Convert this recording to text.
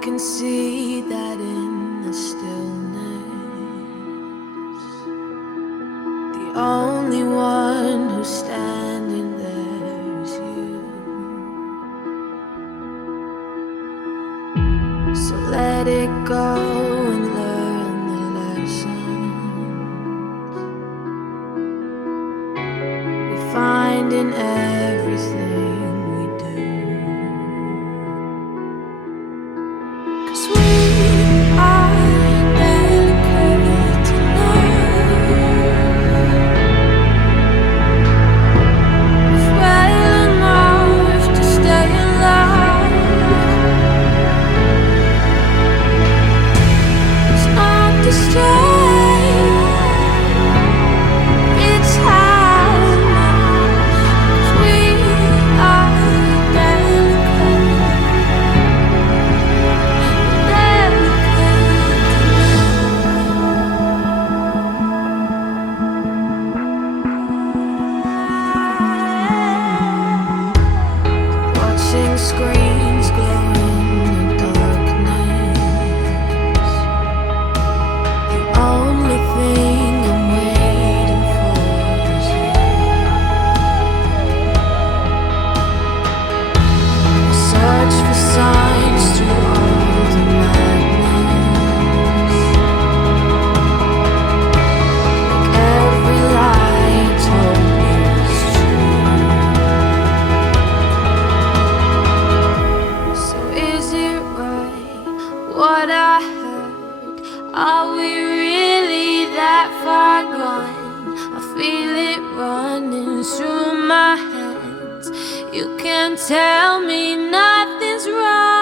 can see that in the stillness, the only one who's standing there is you. So let it go and learn the lessons we find in everything we do. 'Cause we are delicate tonight, frail enough to stay alive. It's not the strength, it's how much. 'Cause we are delicate. Watching screens glow in the darkness, the only thing I'm waiting for is you. I search for signs through all the madness, like every lie told me is true. So is it right what I heard? Are we really that far gone? I feel it running through my hands. You can't tell me nothing's wrong.